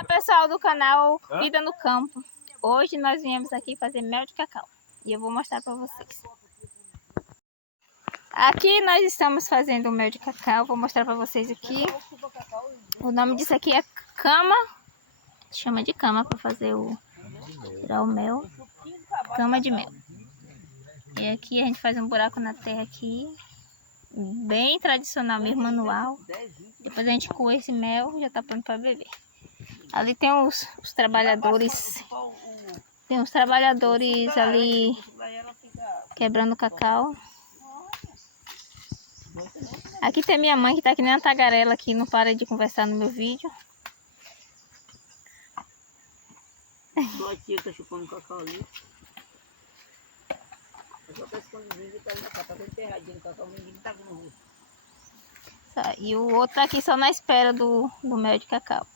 Olá pessoal do canal Vida no Campo. Hoje nós viemos aqui fazer mel de cacau e eu vou mostrar para vocês. Aqui nós estamos fazendo mel de cacau, vou mostrar para vocês aqui. O nome disso aqui é cama, chama de cama para fazer tirar o mel, cama de mel. E aqui a gente faz um buraco na terra aqui, bem tradicional mesmo, manual. Depois a gente coa esse mel e já tá pronto para beber. Ali tem os trabalhadores. Tem os trabalhadores ali quebrando cacau. Aqui tem minha mãe que tá que nem uma tagarela aqui, não para de conversar no meu vídeo. Sua tia tá chupando cacau ali. Eu só tô escondidinho e tá indo cá, tá enterradinho no cacau, o menino tá no rosto. E o outro tá aqui só na espera do mel de cacau.